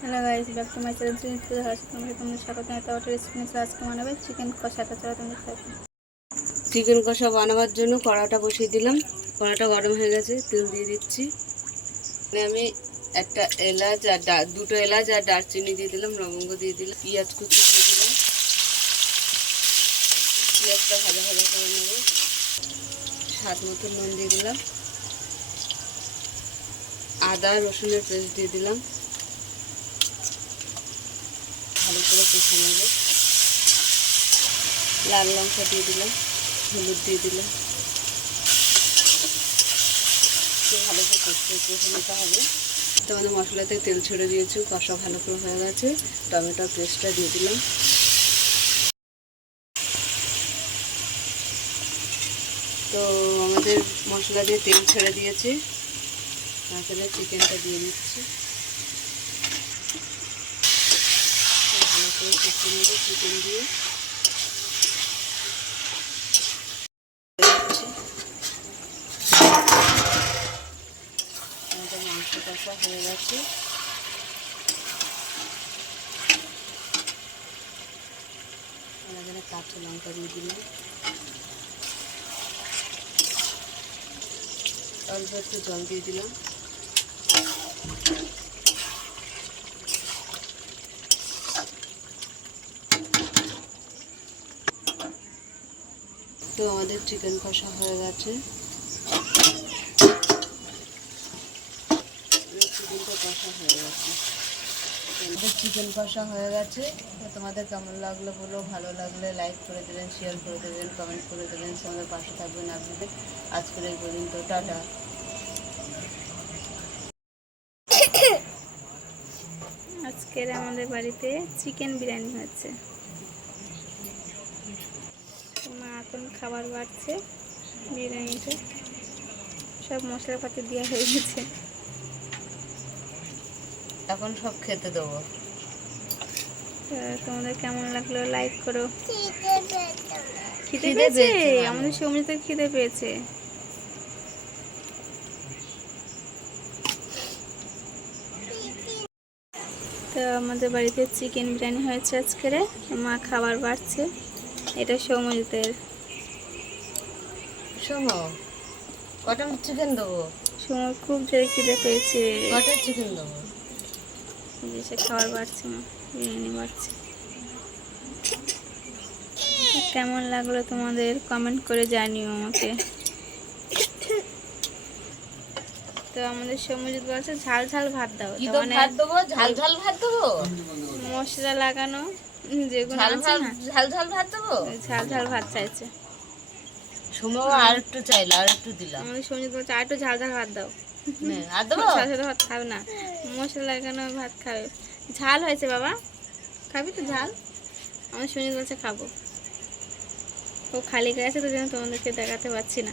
Hello guys, back to my channel তোমাদের স্বাগত। Recipe আজকে বানাবে চিকেন কষাটা। চলো তুমি চিকেন কষা বানাবার জন্য কড়াটা বসিয়ে দিলাম। কড়াটা গরম হয়ে গেছে, তেল দিয়ে দিচ্ছি। আমি একটা এলাচ আর দুটো এলাচ আর দারচিনি দিয়ে দিলাম, লবঙ্গ দিয়ে দিলাম, পেঁয়াজ কুচি দিয়ে দিলাম। পেঁয়াজটা ভাজা ভাজা করে নেব। স্বাদ মতো নুন দিয়ে দিলাম, আদা রসুনের পেস্ট দিয়ে দিলাম, ভালো করে কষে নেব। লাল লঙ্কা দিয়ে দিলাম, হলুদ দিয়ে দিলাম, ভালো করে কষে নিতে হবে। তোমাদের মশলাতে তেল ছেড়ে দিয়েছি, কষা ভালো করে হয়ে গেছে। টমেটো পেস্টটা দিয়ে দিলাম। তো আমাদের মশলা দিয়ে তেল ছেড়ে দিয়েছি, তারপরে চিকেনটা দিয়ে দিচ্ছি। ভালো করে কষে নেব চিকেন দিয়ে। আমাদের মাংস কষা হয়ে গেছে। এখানে কাঁচা লঙ্কা দিয়ে দিলাম, অল্প একটু জল দিয়ে দিলাম। তো আমাদের চিকেন কষা হয়ে গেছে। চিকেন কষা হয়ে গেছে। তোমাদের কেমন লাগলো বলো, ভালো লাগলে লাইক করে দেবেন, শেয়ার করে দেবেন, কমেন্ট করে দেবেন, সঙ্গে পাশে থাকবেন আপনাদের। আজকের এই পর্যন্ত, টাটা। আজকের আমাদের বাড়িতে চিকেন বিরিয়ানি হচ্ছে। মা এখন খাবার বাড়ছে। বিরিয়ানিতে সব মশলাপাতি দেওয়া হয়ে গেছে, এখন সব খেতে দেবো। তোমাদের কেমন লাগলো লাইক করো। খিদে পেয়েছে আমাদের সৌমিতের, খিদে পেয়েছে। তো আমাদের বাড়িতে চিকেন বিরিয়ানি হয়েছে আজকের। মা খাবার বাড়ছে। এটা সৌমিতের। শোনো, কটা চিকেন দেবো? সৌমিত খুব জোরে খিদে পেয়েছে। কটা চিকেন দেবো? সে খাবার বাড়ছে, মা বিরিয়ানি বাড়ছে। কেমন লাগলো তোমাদের কমেন্ট করে জানিও আমাকে। তো আমাদের সৌমিত বলছে ঝাল ঝাল ভাত দাও। মানে ভাত দেবো, ঝাল ঝাল ভাত দেবো, মশলা লাগানো যেগুলো আছে না, ঝাল ঝাল ভাত দেবো। ঝাল ঝাল ভাত চাইছে। সুমো আর একটু চাইলে আর একটু দিলাম। আমাদের সৌমিত বলছে আর একটু ঝাল ঝাল ভাত দাও। আর দেবো? ঝাল ঝাল ভাত খাবে না, মশলা লাগানো ভাত খাবে। ঝাল হয়েছে বাবা, খাবি তো ঝাল? আমাদের সৌমিত বলছে খাবো। ও খালি গায়ে আছে, তো যেন তোমাদেরকে দেখাতে পারছি না।